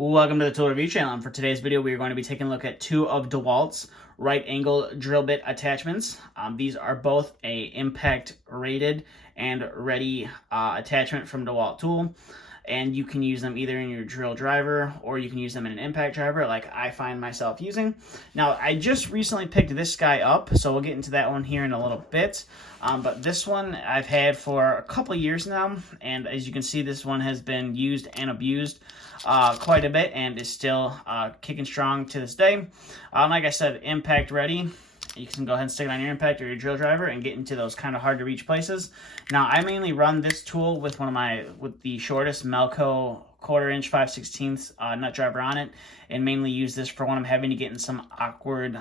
Welcome to the Tool Review channel, and for today's video we are going to be taking a look at two of DeWalt's right angle drill bit attachments. These are both a impact rated and ready attachment from DeWalt Tool, and you can use them either in your drill driver or you can use them in an impact driver like I find myself using. Now I just recently picked this guy up, so we'll get into that one here in a little bit. But this one I've had for a couple of years now, and as you can see, this one has been used and abused quite a bit and is still kicking strong to this day. Like I said, impact ready. You can go ahead and stick it on your impact or your drill driver and get into those kind of hard to reach places. Now I mainly run this tool with the shortest Melco 1/4 inch 5/16 nut driver on it, and mainly use this for when I'm having to get in some awkward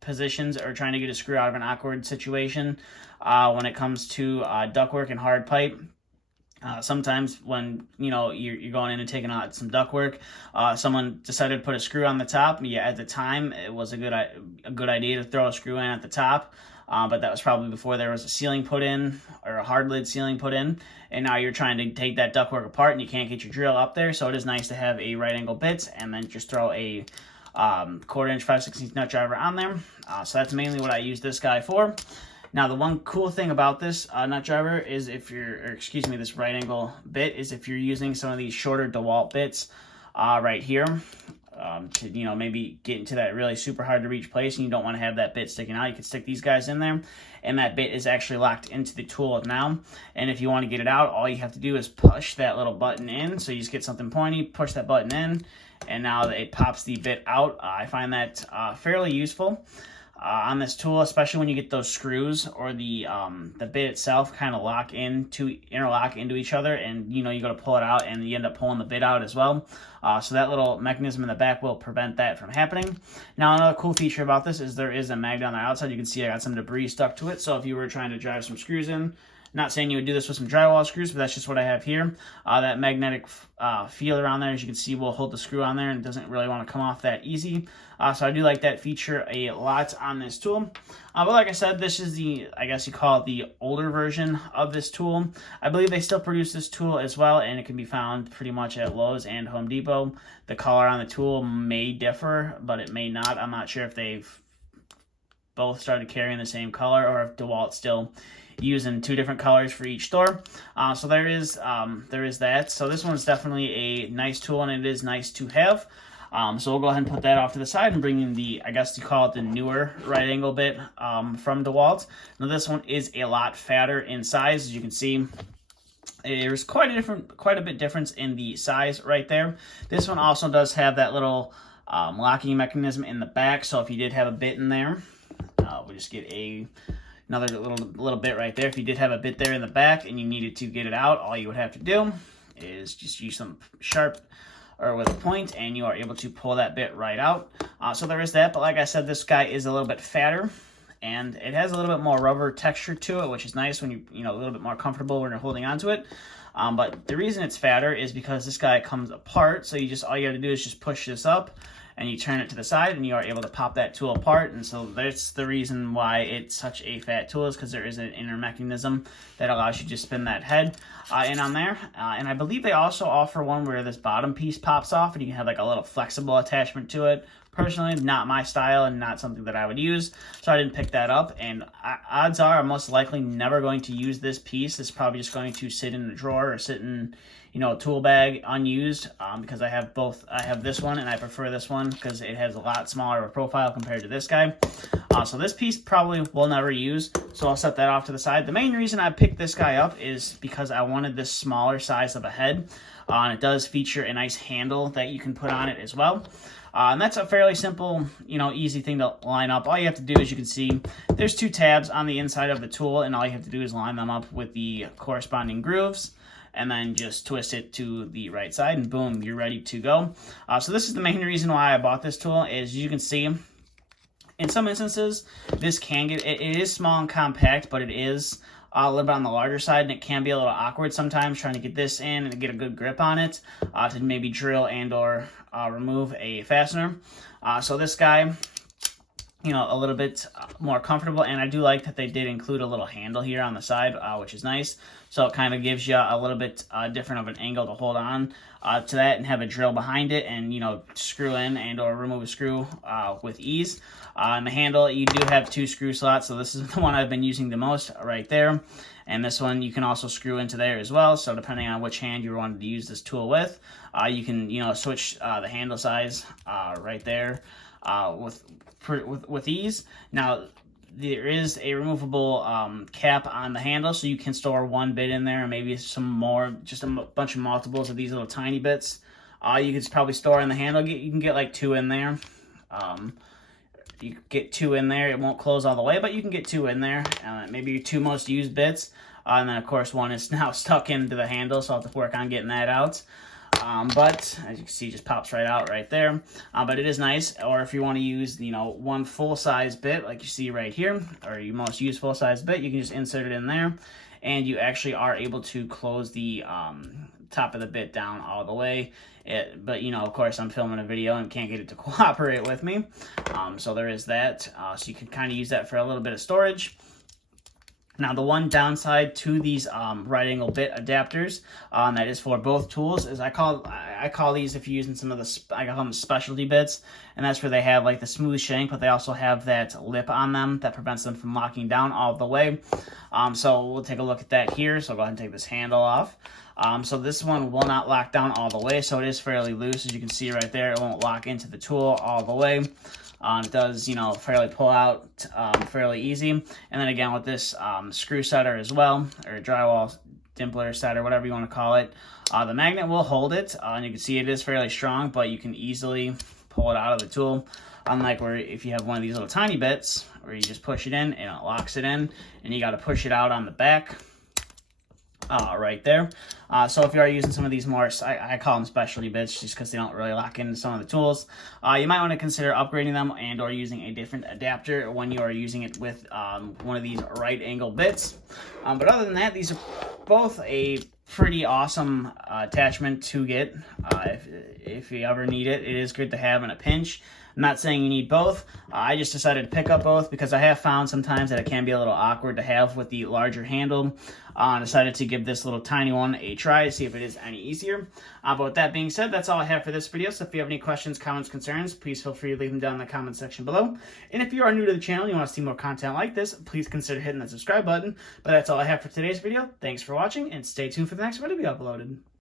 positions or trying to get a screw out of an awkward situation when it comes to ductwork and hard pipe. Sometimes when you're going in and taking out some ductwork, someone decided to put a screw on the top. Yeah, at the time it was a good idea to throw a screw in at the top, but that was probably before there was a ceiling put in or a hard lid ceiling put in, and now you're trying to take that ductwork apart and you can't get your drill up there. So it is nice to have a right angle bit and then just throw a 1/4 inch 5/16 nut driver on there. So that's mainly what I use this guy for. Now, the one cool thing about this nut driver is this right angle bit is if you're using some of these shorter DeWalt bits right here to, maybe get into that really super hard to reach place and you don't want to have that bit sticking out, you can stick these guys in there and that bit is actually locked into the tool now. And if you want to get it out, all you have to do is push that little button in. So you just get something pointy, push that button in, and now it pops the bit out. I find that fairly useful on this tool, especially when you get those screws or the bit itself kind of interlock into each other, and you go to pull it out and you end up pulling the bit out as well. So that little mechanism in the back will prevent that from happening. Now, another cool feature about this is there is a magnet on the outside. You can see I got some debris stuck to it, so if you were trying to drive some screws in, not saying you would do this with some drywall screws, but that's just what I have here. That magnetic feel around there, as you can see, will hold the screw on there and doesn't really want to come off that easy. So I do like that feature a lot on this tool. But like I said, this is I guess you call it the older version of this tool. I believe they still produce this tool as well, and it can be found pretty much at Lowe's and Home Depot. The color on the tool may differ, but it may not. I'm not sure if they've both started carrying the same color or if DeWalt's still using two different colors for each store. So there is that. So this one's definitely a nice tool, and it is nice to have. So we'll go ahead and put that off to the side and bring in I guess you call it the newer right angle bit from DeWalt. Now this one is a lot fatter in size. As you can see, there's quite a bit difference in the size right there. This one also does have that little locking mechanism in the back. So if you did have a bit in there, we'll just get another little bit right there. If you did have a bit there in the back and you needed to get it out, all you would have to do is just use some sharp or with a point, and you are able to pull that bit right out. So there is that, but like I said, this guy is a little bit fatter, and it has a little bit more rubber texture to it, which is nice when a little bit more comfortable when you're holding onto it. But the reason it's fatter is because this guy comes apart, so all you got to do is just push this up, and you turn it to the side, and you are able to pop that tool apart. And so that's the reason why it's such a fat tool, is because there is an inner mechanism that allows you to spin that head in on there. And I believe they also offer one where this bottom piece pops off, and you can have like a little flexible attachment to it. Personally, not my style and not something that I would use, so I didn't pick that up. And odds are I'm most likely never going to use this piece. It's probably just going to sit in a drawer or sit in a tool bag unused, because I have both. I have this one and I prefer this one because it has a lot smaller of a profile compared to this guy. So this piece probably will never use, so I'll set that off to the side. The main reason I picked this guy up is because I wanted this smaller size of a head, and it does feature a nice handle that you can put on it as well. And that's a fairly simple, easy thing to line up. All you have to do, as you can see, there's two tabs on the inside of the tool, and all you have to do is line them up with the corresponding grooves, and then just twist it to the right side, and boom, you're ready to go. So this is the main reason why I bought this tool. Is you can see, in some instances, this it is small and compact, but it is a little bit on the larger side, and it can be a little awkward sometimes trying to get this in and get a good grip on it to maybe drill and or remove a fastener. So this guy you know, a little bit more comfortable. And I do like that they did include a little handle here on the side, which is nice. So it kind of gives you a little bit different of an angle to hold on to that and have a drill behind it, and, you know, screw in and or remove a screw with ease. On the handle, you do have 2 screw slots, so this is the one I've been using the most right there. And this one you can also screw into there as well. So depending on which hand you wanted to use this tool with, you can, you know, switch the handle size right there with ease. Now, there is a removable cap on the handle, so you can store 1 bit in there, and maybe some more, just a bunch of multiples of these little tiny bits. You could probably store in the handle. You can get like 2 in there. You get 2 in there. It won't close all the way, but you can get 2 in there. Maybe your 2 most used bits. And then, of course, 1 is now stuck into the handle, so I'll have to work on getting that out. But as you can see, it just pops right out right there. But it is nice. Or if you want to use, you know, 1 full-size bit, like you see right here, or your most used full-size bit, you can just insert it in there, and you actually are able to close the top of the bit down all the way. But, you know, of course, I'm filming a video and can't get it to cooperate with me. So there is that. So you can kind of use that for a little bit of storage. Now, the one downside to these right angle bit adapters that is for both tools is I call these, if you're using some of the, I call them specialty bits, and that's where they have like the smooth shank, but they also have that lip on them that prevents them from locking down all the way. So we'll take a look at that here. So I'll go ahead and take this handle off. So this one will not lock down all the way, so it is fairly loose. As you can see right there, it won't lock into the tool all the way. It does, you know, fairly pull out fairly easy. And then again with this screw setter as well, or drywall dimpler setter, whatever you want to call it, the magnet will hold it. And you can see it is fairly strong, but you can easily pull it out of the tool. Unlike where if you have one of these little tiny bits where you just push it in and it locks it in, and you got to push it out on the back. Right there. So if you are using some of these more, I call them specialty bits just because they don't really lock into some of the tools, you might want to consider upgrading them and or using a different adapter when you are using it with one of these right angle bits. But other than that, these are both a pretty awesome attachment to get if you ever need it. It is good to have in a pinch. I'm not saying you need both. I just decided to pick up both because I have found sometimes that it can be a little awkward to have with the larger handle. I decided to give this little tiny one a try to see if it is any easier. But with that being said, that's all I have for this video. So if you have any questions, comments, concerns, please feel free to leave them down in the comment section below. And if you are new to the channel and you want to see more content like this, please consider hitting that subscribe button. But that's all I have for today's video. Thanks for watching, and stay tuned for the next video to be uploaded.